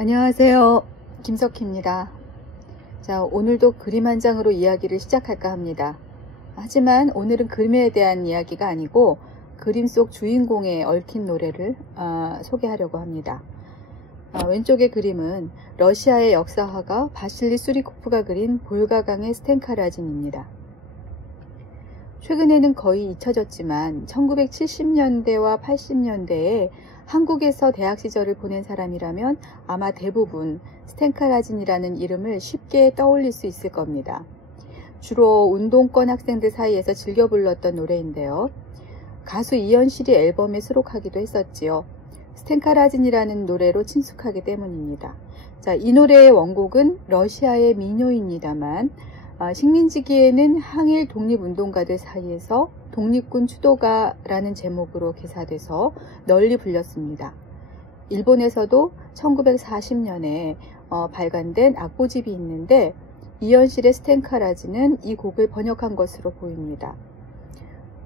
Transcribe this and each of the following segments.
안녕하세요. 김석희입니다. 자, 오늘도 그림 한 장으로 이야기를 시작할까 합니다. 하지만 오늘은 그림에 대한 이야기가 아니고 그림 속 주인공에 얽힌 노래를 소개하려고 합니다. 왼쪽의 그림은 러시아의 역사화가 바실리 수리코프가 그린 볼가강의 스텐카라진입니다. 최근에는 거의 잊혀졌지만 1970년대와 80년대에 한국에서 대학 시절을 보낸 사람이라면 아마 대부분 스텐카라진이라는 이름을 쉽게 떠올릴 수 있을 겁니다. 주로 운동권 학생들 사이에서 즐겨 불렀던 노래인데요. 가수 이현실이 앨범에 수록하기도 했었지요. 스텐카라진이라는 노래로 친숙하기 때문입니다. 자, 이 노래의 원곡은 러시아의 민요입니다만 식민지기에는 항일 독립운동가들 사이에서 독립군 추도가라는 제목으로 개사돼서 널리 불렸습니다. 일본에서도 1940년에 발간된 악보집이 있는데 이현실의 스텐카라진은 이 곡을 번역한 것으로 보입니다.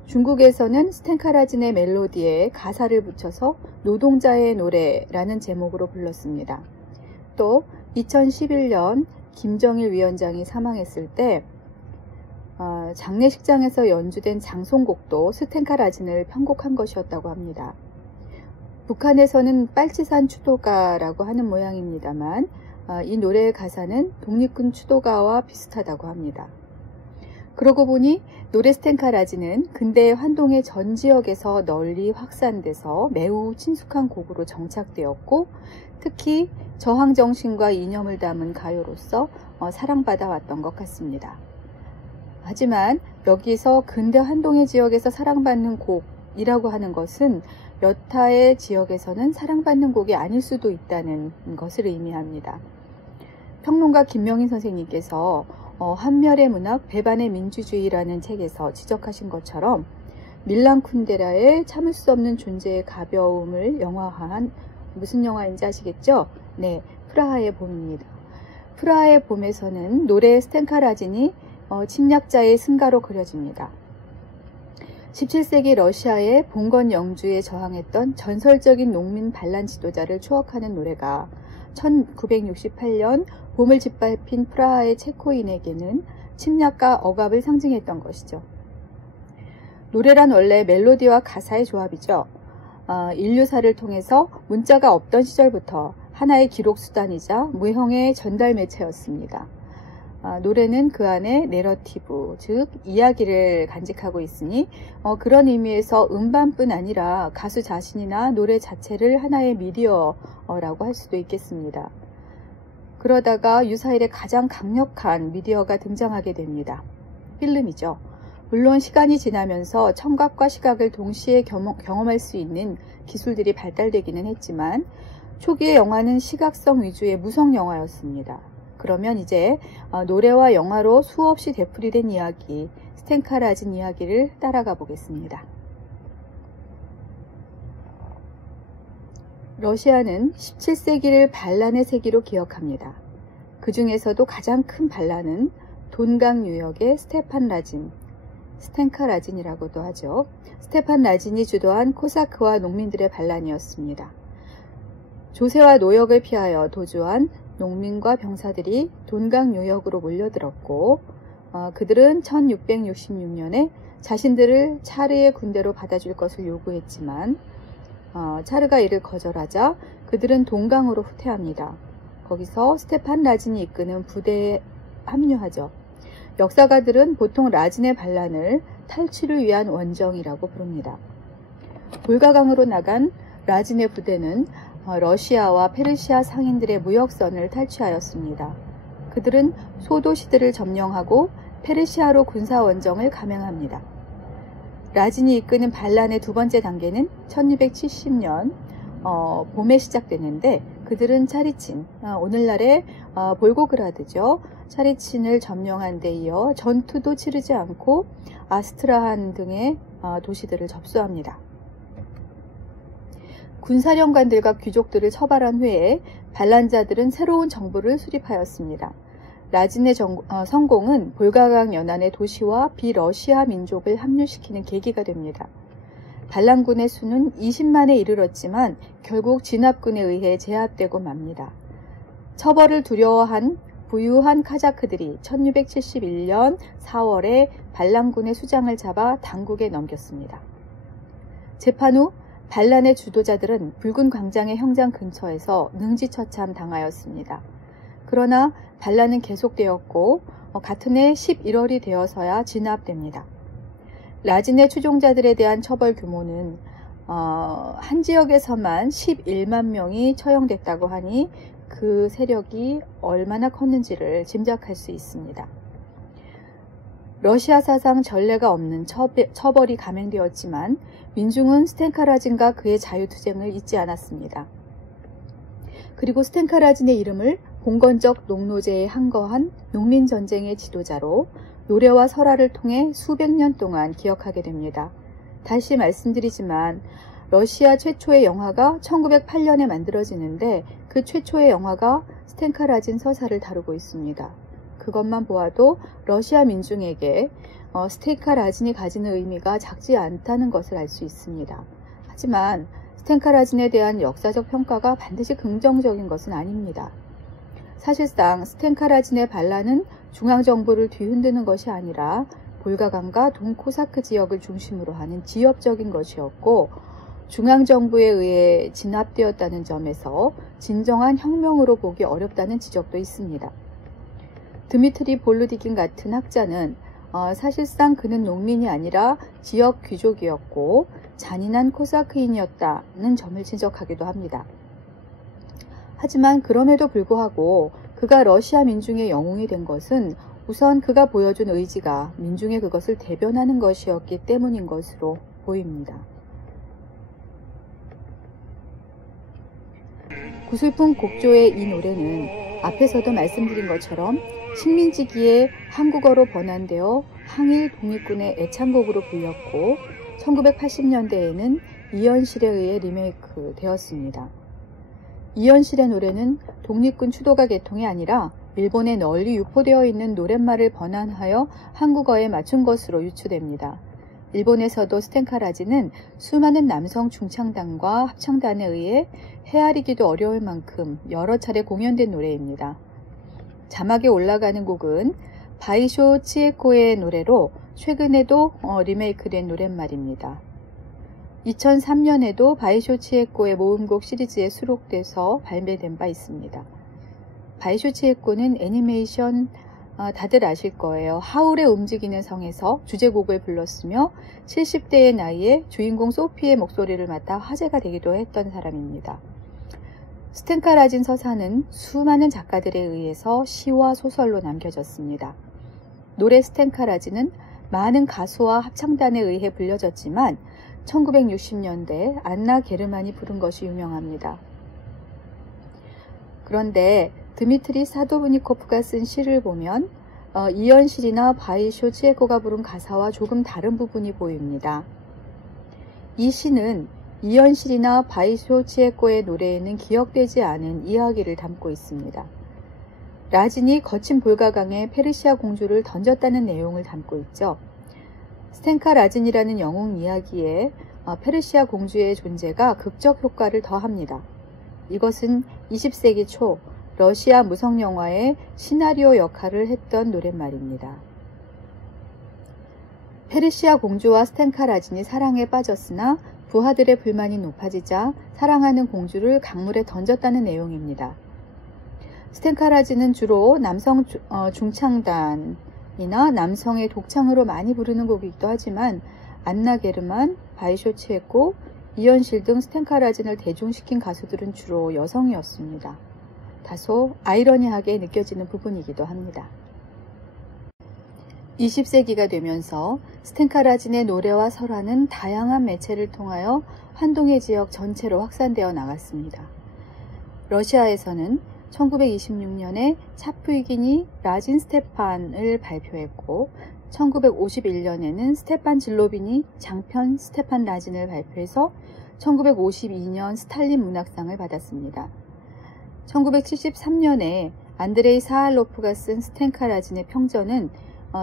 중국에서는 스텐카라진의 멜로디에 가사를 붙여서 노동자의 노래라는 제목으로 불렀습니다. 또 2011년 김정일 위원장이 사망했을 때 장례식장에서 연주된 장송곡도 스텐카라진을 편곡한 것이었다고 합니다. 북한에서는 빨치산 추도가라고 하는 모양입니다만 이 노래의 가사는 독립군 추도가와 비슷하다고 합니다. 그러고 보니 노래 스텐카라진은 근대 환동의 전 지역에서 널리 확산돼서 매우 친숙한 곡으로 정착되었고 특히 저항정신과 이념을 담은 가요로서 사랑받아 왔던 것 같습니다. 하지만 여기서 근대 환동의 지역에서 사랑받는 곡이라고 하는 것은 여타의 지역에서는 사랑받는 곡이 아닐 수도 있다는 것을 의미합니다. 평론가 김명인 선생님께서 한멸의 문학, 배반의 민주주의라는 책에서 지적하신 것처럼 밀란 쿤데라의 참을 수 없는 존재의 가벼움을 영화화한 무슨 영화인지 아시겠죠? 네, 프라하의 봄입니다. 프라하의 봄에서는 노래 스텐카라진이 침략자의 승가로 그려집니다. 17세기 러시아의 봉건 영주에 저항했던 전설적인 농민 반란 지도자를 추억하는 노래가 1968년 봄을 짓밟힌 프라하의 체코인에게는 침략과 억압을 상징했던 것이죠. 노래란 원래 멜로디와 가사의 조합이죠. 인류사를 통해서 문자가 없던 시절부터 하나의 기록 수단이자 무형의 전달 매체였습니다. 노래는 그 안에 내러티브, 즉 이야기를 간직하고 있으니 그런 의미에서 음반뿐 아니라 가수 자신이나 노래 자체를 하나의 미디어라고 할 수도 있겠습니다. 그러다가 유사일에 가장 강력한 미디어가 등장하게 됩니다. 필름이죠. 물론 시간이 지나면서 청각과 시각을 동시에 경험할 수 있는 기술들이 발달되기는 했지만 초기의 영화는 시각성 위주의 무성 영화였습니다. 그러면 이제 노래와 영화로 수없이 되풀이된 이야기, 스텐카라진 이야기를 따라가 보겠습니다. 러시아는 17세기를 반란의 세기로 기억합니다. 그 중에서도 가장 큰 반란은 돈강 유역의 스테판 라진, 스텐카라진이라고도 하죠. 스테판 라진이 주도한 코사크와 농민들의 반란이었습니다. 조세와 노역을 피하여 도주한 농민과 병사들이 돈강 유역으로 몰려들었고 그들은 1666년에 자신들을 차르의 군대로 받아줄 것을 요구했지만 차르가 이를 거절하자 그들은 동강으로 후퇴합니다. 거기서 스테판 라진이 이끄는 부대에 합류하죠. 역사가들은 보통 라진의 반란을 탈취를 위한 원정이라고 부릅니다. 볼가강으로 나간 라진의 부대는 러시아와 페르시아 상인들의 무역선을 탈취하였습니다. 그들은 소도시들을 점령하고 페르시아로 군사원정을 감행합니다. 라진이 이끄는 반란의 두 번째 단계는 1670년 봄에 시작되는데 그들은 차리친, 오늘날의 볼고그라드죠. 차리친을 점령한 데 이어 전투도 치르지 않고 아스트라한 등의 도시들을 접수합니다. 군사령관들과 귀족들을 처벌한 후에 반란자들은 새로운 정부를 수립하였습니다. 라진의 성공은 볼가강 연안의 도시와 비러시아 민족을 합류시키는 계기가 됩니다. 반란군의 수는 20만에 이르렀지만 결국 진압군에 의해 제압되고 맙니다. 처벌을 두려워한 부유한 카자크들이 1671년 4월에 반란군의 수장을 잡아 당국에 넘겼습니다. 재판 후 반란의 주도자들은 붉은 광장의 형장 근처에서 능지처참 당하였습니다. 그러나 반란은 계속되었고 같은 해 11월이 되어서야 진압됩니다. 라진의 추종자들에 대한 처벌 규모는 한 지역에서만 11만 명이 처형됐다고 하니 그 세력이 얼마나 컸는지를 짐작할 수 있습니다. 러시아 사상 전례가 없는 처벌이 감행되었지만 민중은 스텐카 라진과 그의 자유투쟁을 잊지 않았습니다. 그리고 스텐카 라진의 이름을 봉건적 농노제에 항거한 농민전쟁의 지도자로 노래와 설화를 통해 수백 년 동안 기억하게 됩니다. 다시 말씀드리지만 러시아 최초의 영화가 1908년에 만들어지는데 그 최초의 영화가 스텐카 라진 서사를 다루고 있습니다. 그것만 보아도 러시아 민중에게 스텐카 라진이 가지는 의미가 작지 않다는 것을 알 수 있습니다. 하지만 스텐카 라진에 대한 역사적 평가가 반드시 긍정적인 것은 아닙니다. 사실상 스텐카 라진의 반란은 중앙정부를 뒤흔드는 것이 아니라 볼가강과 동코사크 지역을 중심으로 하는 지역적인 것이었고 중앙정부에 의해 진압되었다는 점에서 진정한 혁명으로 보기 어렵다는 지적도 있습니다. 드미트리 볼루디긴 같은 학자는 사실상 그는 농민이 아니라 지역 귀족이었고 잔인한 코사크인이었다는 점을 지적하기도 합니다. 하지만 그럼에도 불구하고 그가 러시아 민중의 영웅이 된 것은 우선 그가 보여준 의지가 민중의 그것을 대변하는 것이었기 때문인 것으로 보입니다. 구슬픈 곡조의 이 노래는 앞에서도 말씀드린 것처럼 식민지기에 한국어로 번안되어 항일 독립군의 애창곡으로 불렸고 1980년대에는 이현실에 의해 리메이크 되었습니다. 이현실의 노래는 독립군 추도가 계통이 아니라 일본에 널리 유포되어 있는 노랫말을 번안하여 한국어에 맞춘 것으로 유추됩니다. 일본에서도 스텐카 라진은 수많은 남성 중창단과 합창단에 의해 헤아리기도 어려울 만큼 여러 차례 공연된 노래입니다. 자막에 올라가는 곡은 바이쇼 치에코의 노래로 최근에도 리메이크된 노랫말입니다. 2003년에도 바이쇼 치에코의 모음곡 시리즈에 수록돼서 발매된 바 있습니다. 바이쇼 치에코는 애니메이션 다들 아실 거예요. 하울의 움직이는 성에서 주제곡을 불렀으며 70대의 나이에 주인공 소피의 목소리를 맡아 화제가 되기도 했던 사람입니다. 스텐카 라진 서사는 수많은 작가들에 의해서 시와 소설로 남겨졌습니다. 노래 스텐카 라진은 많은 가수와 합창단에 의해 불려졌지만 1960년대 안나 게르만이 부른 것이 유명합니다. 그런데 드미트리 사도브니코프가 쓴 시를 보면 이현실이나 바이쇼 치에코가 부른 가사와 조금 다른 부분이 보입니다. 이 시는 이현실이나 바이쇼 치에코의 노래에는 기억되지 않은 이야기를 담고 있습니다. 라진이 거친 볼가강에 페르시아 공주를 던졌다는 내용을 담고 있죠. 스텐카 라진이라는 영웅 이야기에 페르시아 공주의 존재가 극적 효과를 더합니다. 이것은 20세기 초 러시아 무성 영화의 시나리오 역할을 했던 노랫말입니다. 페르시아 공주와 스텐카 라진이 사랑에 빠졌으나 부하들의 불만이 높아지자 사랑하는 공주를 강물에 던졌다는 내용입니다. 스텐카 라진은 주로 남성 중창단이나 남성의 독창으로 많이 부르는 곡이기도 하지만 안나 게르만, 바이쇼 치에코, 이현실 등 스텐카 라진을 대중시킨 가수들은 주로 여성이었습니다. 다소 아이러니하게 느껴지는 부분이기도 합니다. 20세기가 되면서 스텐카 라진의 노래와 설화는 다양한 매체를 통하여 환동의 지역 전체로 확산되어 나갔습니다. 러시아에서는 1926년에 차프이긴이 라진 스테판을 발표했고 1951년에는 스테판 질로빈이 장편 스테판 라진을 발표해서 1952년 스탈린 문학상을 받았습니다. 1973년에 안드레이 사할로프가 쓴 스텐카 라진의 평전은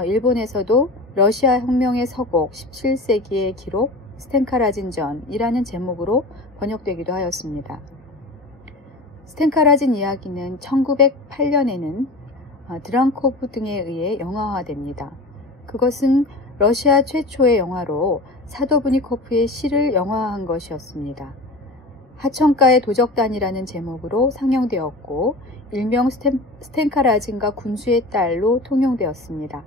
일본에서도 러시아 혁명의 서곡 17세기의 기록 스텐카 라진전이라는 제목으로 번역되기도 하였습니다. 스텐카라진 이야기는 1908년에는 드랑코프 등에 의해 영화화됩니다. 그것은 러시아 최초의 영화로 사도 브니코프의 시를 영화화한 것이었습니다. 하천가의 도적단이라는 제목으로 상영되었고 일명 스텐카라진과 군주의 딸로 통용되었습니다.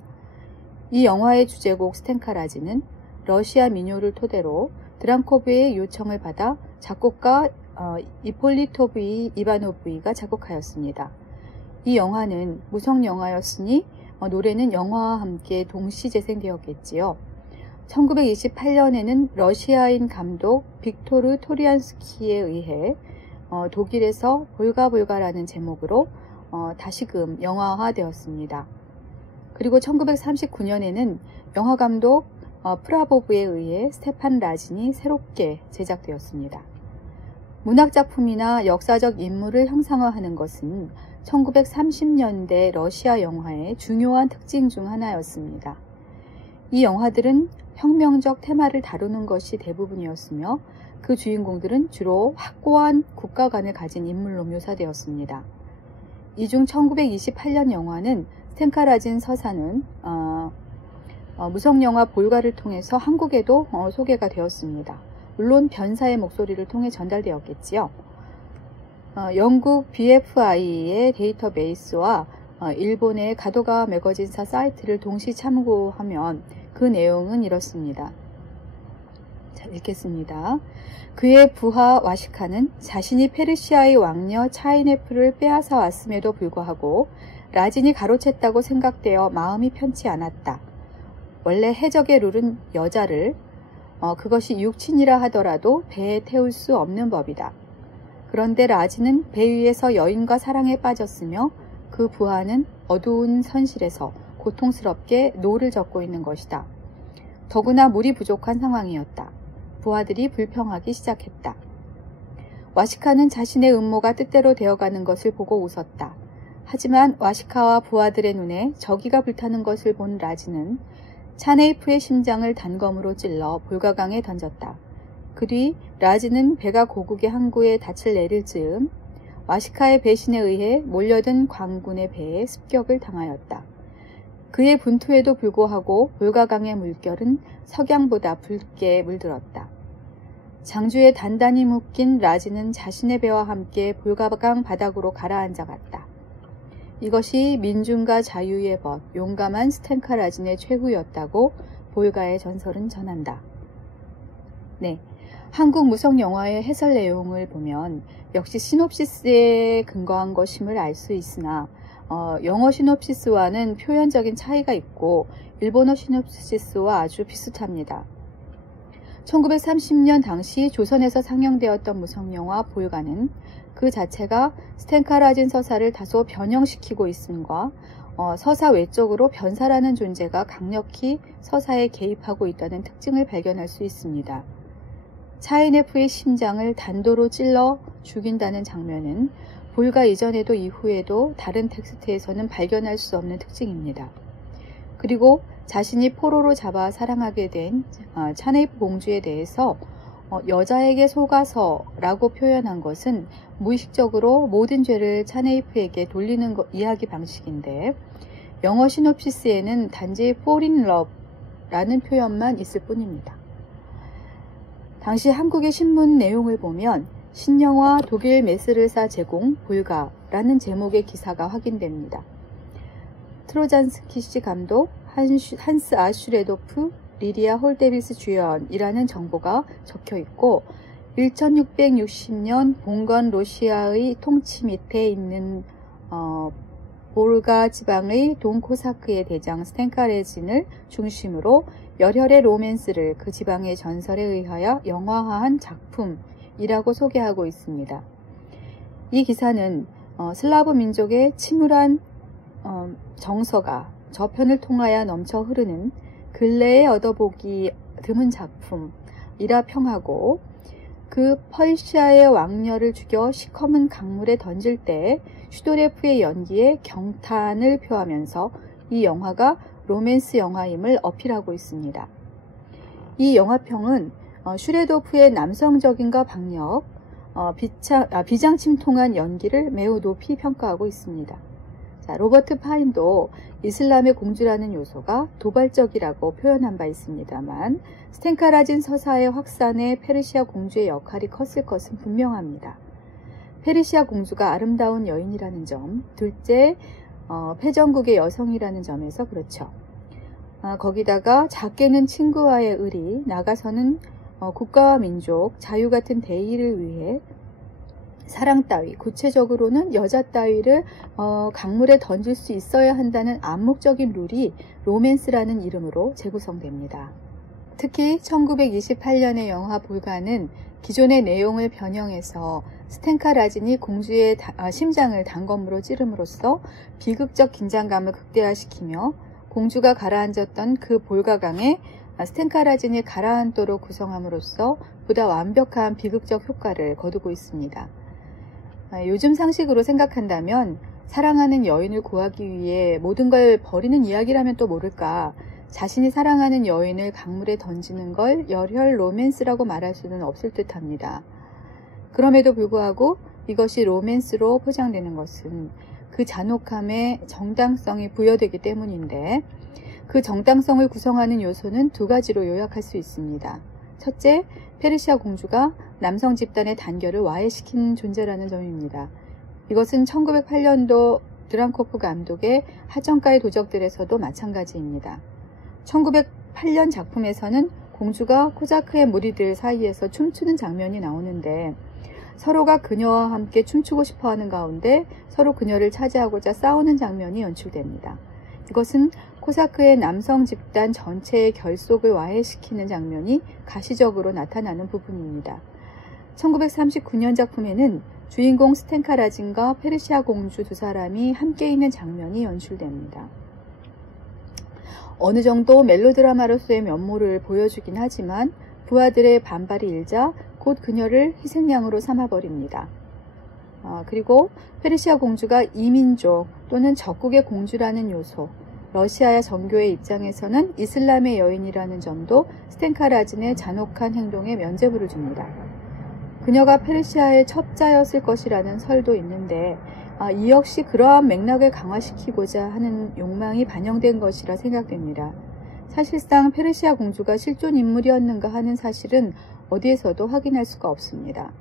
이 영화의 주제곡 스텐카라진은 러시아 민요를 토대로 드랑코프의 요청을 받아 작곡가 이폴리토브이 이바노브이가 작곡하였습니다. 이 영화는 무성 영화였으니 노래는 영화와 함께 동시 재생되었겠지요. 1928년에는 러시아인 감독 빅토르 토리안스키에 의해 독일에서 볼가볼가라는 제목으로 다시금 영화화되었습니다. 그리고 1939년에는 영화감독 프라보브에 의해 스테판 라진이 새롭게 제작되었습니다. 문학작품이나 역사적 인물을 형상화하는 것은 1930년대 러시아 영화의 중요한 특징 중 하나였습니다. 이 영화들은 혁명적 테마를 다루는 것이 대부분이었으며 그 주인공들은 주로 확고한 국가관을 가진 인물로 묘사되었습니다. 이 중 1928년 영화는 스텐카라진 서사는 무성영화 볼가를 통해서 한국에도 소개가 되었습니다. 물론 변사의 목소리를 통해 전달되었겠지요. 영국 BFI의 데이터베이스와 일본의 가도가 매거진사 사이트를 동시 참고하면 그 내용은 이렇습니다. 자, 읽겠습니다. 그의 부하 와시카는 자신이 페르시아의 왕녀 차이네프를 빼앗아 왔음에도 불구하고 라진이 가로챘다고 생각되어 마음이 편치 않았다. 원래 해적의 룰은 여자를 그것이 육친이라 하더라도 배에 태울 수 없는 법이다. 그런데 라진은 배 위에서 여인과 사랑에 빠졌으며 그 부하는 어두운 선실에서 고통스럽게 노를 젓고 있는 것이다. 더구나 물이 부족한 상황이었다. 부하들이 불평하기 시작했다. 와시카는 자신의 음모가 뜻대로 되어가는 것을 보고 웃었다. 하지만 와시카와 부하들의 눈에 저기가 불타는 것을 본 라진은 차네이프의 심장을 단검으로 찔러 볼가강에 던졌다. 그 뒤 라진은 배가 고국의 항구에 닻을 내릴 즈음 와시카의 배신에 의해 몰려든 광군의 배에 습격을 당하였다. 그의 분투에도 불구하고 볼가강의 물결은 석양보다 붉게 물들었다. 장주에 단단히 묶인 라진은 자신의 배와 함께 볼가강 바닥으로 가라앉아갔다. 이것이 민중과 자유의 벗, 용감한 스텐카라진의 최후였다고 볼가의 전설은 전한다. 네, 한국 무성 영화의 해설 내용을 보면 역시 시놉시스에 근거한 것임을 알 수 있으나 영어 시놉시스와는 표현적인 차이가 있고 일본어 시놉시스와 아주 비슷합니다. 1930년 당시 조선에서 상영되었던 무성영화 볼가는 그 자체가 스텐카라진 서사를 다소 변형시키고 있음과 서사 외적으로 변사라는 존재가 강력히 서사에 개입하고 있다는 특징을 발견할 수 있습니다. 차이네프의 심장을 단도로 찔러 죽인다는 장면은 볼가 이전에도 이후에도 다른 텍스트에서는 발견할 수 없는 특징입니다. 그리고 자신이 포로로 잡아 사랑하게 된 차네이프 공주에 대해서 여자에게 속아서라고 표현한 것은 무의식적으로 모든 죄를 차네이프에게 돌리는 이야기 방식인데 영어 시놉시스에는 단지 fall in love라는 표현만 있을 뿐입니다. 당시 한국의 신문 내용을 보면 신영화 독일 메스르사 제공 볼가라는 제목의 기사가 확인됩니다. 트로잔스키 씨 감독, 한스 아슈레도프, 리리아 홀데비스 주연이라는 정보가 적혀 있고 1660년 봉건 러시아의 통치 밑에 있는 볼가 지방의 돈 코사크의 대장 스텐카라진을 중심으로 열혈의 로맨스를 그 지방의 전설에 의하여 영화화한 작품이라고 소개하고 있습니다. 이 기사는 슬라브 민족의 침울한 정서가 저편을 통하여 넘쳐 흐르는 근래에 얻어보기 드문 작품이라 평하고 그 퍼시아의 왕녀를 죽여 시커먼 강물에 던질 때 슈도레프의 연기에 경탄을 표하면서 이 영화가 로맨스 영화임을 어필하고 있습니다. 이 영화평은 슈레도프의 남성적인과 박력, 비장침통한 연기를 매우 높이 평가하고 있습니다. 자, 로버트 파인도 이슬람의 공주라는 요소가 도발적이라고 표현한 바 있습니다만 스텐카라진 서사의 확산에 페르시아 공주의 역할이 컸을 것은 분명합니다. 페르시아 공주가 아름다운 여인이라는 점, 둘째 패전국의 여성이라는 점에서 그렇죠. 거기다가 작게는 친구와의 의리, 나가서는 국가와 민족, 자유 같은 대의를 위해 사랑 따위, 구체적으로는 여자 따위를 강물에 던질 수 있어야 한다는 암묵적인 룰이 로맨스라는 이름으로 재구성됩니다. 특히 1928년의 영화 볼가는 기존의 내용을 변형해서 스텐카라진이 공주의 심장을 단검으로 찌름으로써 비극적 긴장감을 극대화시키며 공주가 가라앉았던 그 볼가강에 스텐카라진이 가라앉도록 구성함으로써 보다 완벽한 비극적 효과를 거두고 있습니다. 요즘 상식으로 생각한다면 사랑하는 여인을 구하기 위해 모든 걸 버리는 이야기라면 또 모를까, 자신이 사랑하는 여인을 강물에 던지는 걸 열혈 로맨스라고 말할 수는 없을 듯합니다. 그럼에도 불구하고 이것이 로맨스로 포장되는 것은 그 잔혹함에 정당성이 부여되기 때문인데, 그 정당성을 구성하는 요소는 두 가지로 요약할 수 있습니다. 첫째, 페르시아 공주가 남성 집단의 단결을 와해시킨 존재라는 점입니다. 이것은 1908년도 드란코프 감독의 하정가의 도적들에서도 마찬가지입니다. 1908년 작품에서는 공주가 코자크의 무리들 사이에서 춤추는 장면이 나오는데 서로가 그녀와 함께 춤추고 싶어하는 가운데 서로 그녀를 차지하고자 싸우는 장면이 연출됩니다. 이것은 코사크의 남성 집단 전체의 결속을 와해시키는 장면이 가시적으로 나타나는 부분입니다. 1939년 작품에는 주인공 스텐카라진과 페르시아 공주 두 사람이 함께 있는 장면이 연출됩니다. 어느 정도 멜로드라마로서의 면모를 보여주긴 하지만 부하들의 반발이 일자 곧 그녀를 희생양으로 삼아버립니다. 그리고 페르시아 공주가 이민족 또는 적국의 공주라는 요소, 러시아의 정교의 입장에서는 이슬람의 여인이라는 점도 스텐카라진의 잔혹한 행동에 면죄부를 줍니다. 그녀가 페르시아의 첩자였을 것이라는 설도 있는데 이 역시 그러한 맥락을 강화시키고자 하는 욕망이 반영된 것이라 생각됩니다. 사실상 페르시아 공주가 실존 인물이었는가 하는 사실은 어디에서도 확인할 수가 없습니다.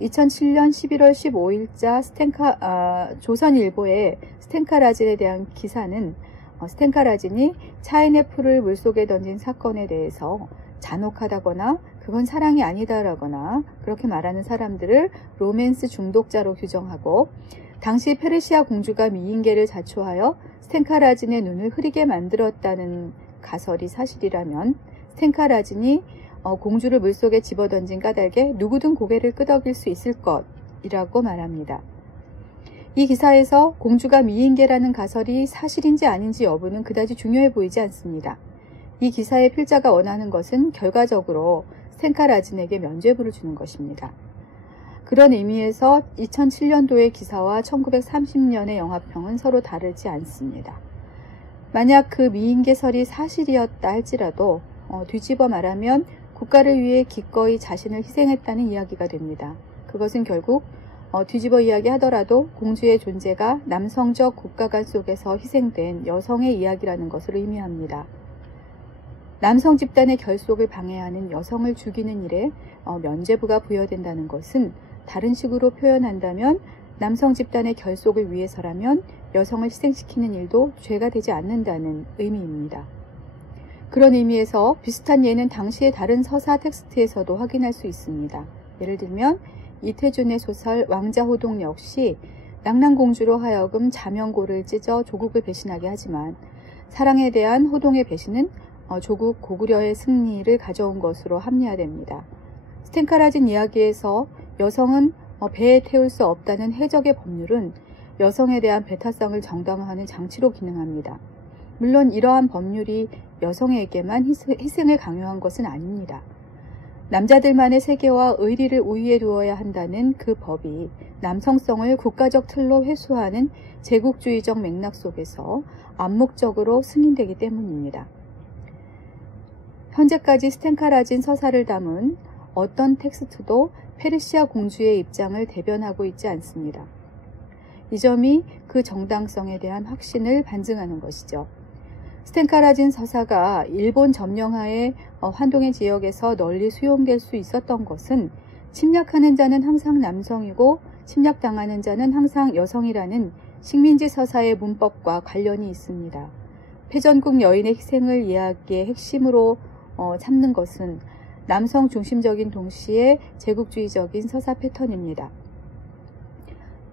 2007년 11월 15일자 조선일보의 스텐카라진에 대한 기사는 스텐카라진이 차인의 풀을 물속에 던진 사건에 대해서 잔혹하다거나 그건 사랑이 아니다라거나 그렇게 말하는 사람들을 로맨스 중독자로 규정하고, 당시 페르시아 공주가 미인계를 자초하여 스텐카라진의 눈을 흐리게 만들었다는 가설이 사실이라면 스텐카라진이 공주를 물속에 집어던진 까닭에 누구든 고개를 끄덕일 수 있을 것이라고 말합니다. 이 기사에서 공주가 미인계라는 가설이 사실인지 아닌지 여부는 그다지 중요해 보이지 않습니다. 이 기사의 필자가 원하는 것은 결과적으로 스텐카라진에게 면죄부를 주는 것입니다. 그런 의미에서 2007년도의 기사와 1930년의 영화평은 서로 다르지 않습니다. 만약 그 미인계설이 사실이었다 할지라도 뒤집어 말하면 국가를 위해 기꺼이 자신을 희생했다는 이야기가 됩니다. 그것은 결국 뒤집어 이야기하더라도 공주의 존재가 남성적 국가관 속에서 희생된 여성의 이야기라는 것을 의미합니다. 남성 집단의 결속을 방해하는 여성을 죽이는 일에 면죄부가 부여된다는 것은 다른 식으로 표현한다면 남성 집단의 결속을 위해서라면 여성을 희생시키는 일도 죄가 되지 않는다는 의미입니다. 그런 의미에서 비슷한 예는 당시의 다른 서사 텍스트에서도 확인할 수 있습니다. 예를 들면 이태준의 소설 왕자호동 역시 낙랑공주로 하여금 자명고를 찢어 조국을 배신하게 하지만 사랑에 대한 호동의 배신은 조국 고구려의 승리를 가져온 것으로 합리화됩니다. 스텐카라진 이야기에서 여성은 배에 태울 수 없다는 해적의 법률은 여성에 대한 배타성을 정당화하는 장치로 기능합니다. 물론 이러한 법률이 여성에게만 희생을 강요한 것은 아닙니다. 남자들만의 세계와 의리를 우위에 두어야 한다는 그 법이 남성성을 국가적 틀로 회수하는 제국주의적 맥락 속에서 암묵적으로 승인되기 때문입니다. 현재까지 스텐카라진 서사를 담은 어떤 텍스트도 페르시아 공주의 입장을 대변하고 있지 않습니다. 이 점이 그 정당성에 대한 확신을 반증하는 것이죠. 스텐카라진 서사가 일본 점령하에 환동의 지역에서 널리 수용될 수 있었던 것은 침략하는 자는 항상 남성이고 침략당하는 자는 항상 여성이라는 식민지 서사의 문법과 관련이 있습니다. 패전국 여인의 희생을 이야기의 핵심으로 삼는 것은 남성 중심적인 동시에 제국주의적인 서사 패턴입니다.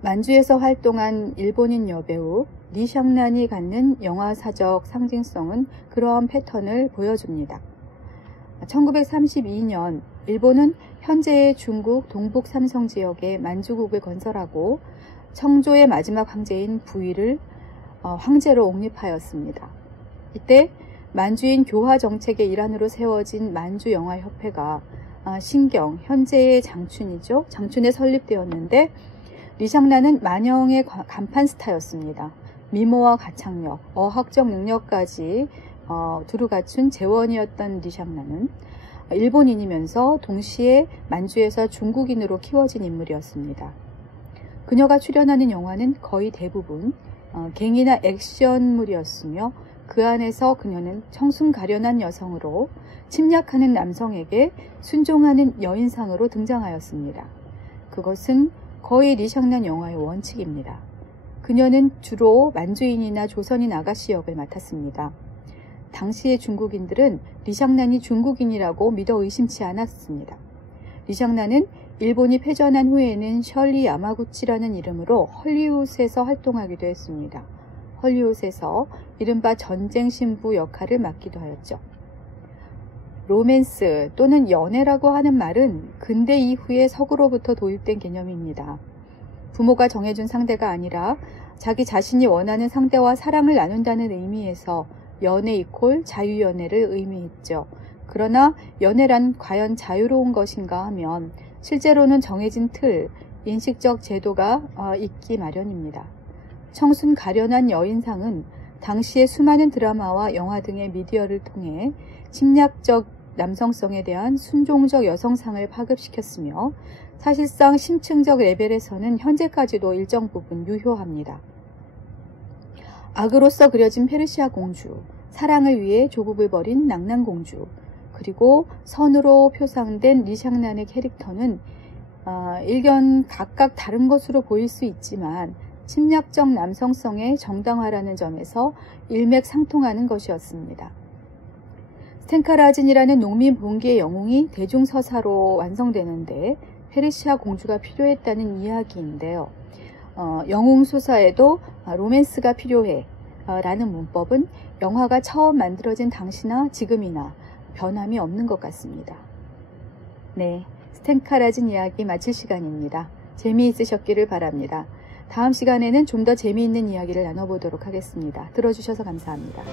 만주에서 활동한 일본인 여배우 리샹난이 갖는 영화사적 상징성은 그러한 패턴을 보여줍니다. 1932년 일본은 현재의 중국 동북 삼성 지역에 만주국을 건설하고 청조의 마지막 황제인 부위를 황제로 옹립하였습니다. 이때 만주인 교화 정책의 일환으로 세워진 만주영화협회가 신경, 현재의 장춘이죠. 장춘에 설립되었는데 리샹난은 만영의 간판 스타였습니다. 미모와 가창력, 어학적 능력까지 두루 갖춘 재원이었던 리샹난은 일본인이면서 동시에 만주에서 중국인으로 키워진 인물이었습니다. 그녀가 출연하는 영화는 거의 대부분 갱이나 액션물이었으며 그 안에서 그녀는 청순 가련한 여성으로 침략하는 남성에게 순종하는 여인상으로 등장하였습니다. 그것은 거의 리샹난 영화의 원칙입니다. 그녀는 주로 만주인이나 조선인 아가씨 역을 맡았습니다. 당시의 중국인들은 리샹난이 중국인이라고 믿어 의심치 않았습니다. 리샹난은 일본이 패전한 후에는 셜리 야마구치라는 이름으로 헐리우드에서 활동하기도 했습니다. 헐리우드에서 이른바 전쟁 신부 역할을 맡기도 하였죠. 로맨스 또는 연애라고 하는 말은 근대 이후에 서구로부터 도입된 개념입니다. 부모가 정해준 상대가 아니라 자기 자신이 원하는 상대와 사랑을 나눈다는 의미에서 연애 이콜 자유연애를 의미했죠. 그러나 연애란 과연 자유로운 것인가 하면 실제로는 정해진 틀, 인식적 제도가 있기 마련입니다. 청순 가련한 여인상은 당시의 수많은 드라마와 영화 등의 미디어를 통해 침략적 남성성에 대한 순종적 여성상을 파급시켰으며 사실상 심층적 레벨에서는 현재까지도 일정 부분 유효합니다. 악으로서 그려진 페르시아 공주, 사랑을 위해 조국을 벌인 낭랑공주, 그리고 선으로 표상된 리샹난의 캐릭터는 일견 각각 다른 것으로 보일 수 있지만 침략적 남성성의 정당화라는 점에서 일맥상통하는 것이었습니다. 스텐카라진이라는 농민 봉기의 영웅이 대중서사로 완성되는데 페르시아 공주가 필요했다는 이야기인데요. 영웅소사에도 로맨스가 필요해 라는 문법은 영화가 처음 만들어진 당시나 지금이나 변함이 없는 것 같습니다. 네, 스텐카라진 이야기 마칠 시간입니다. 재미있으셨기를 바랍니다. 다음 시간에는 좀 더 재미있는 이야기를 나눠보도록 하겠습니다. 들어주셔서 감사합니다.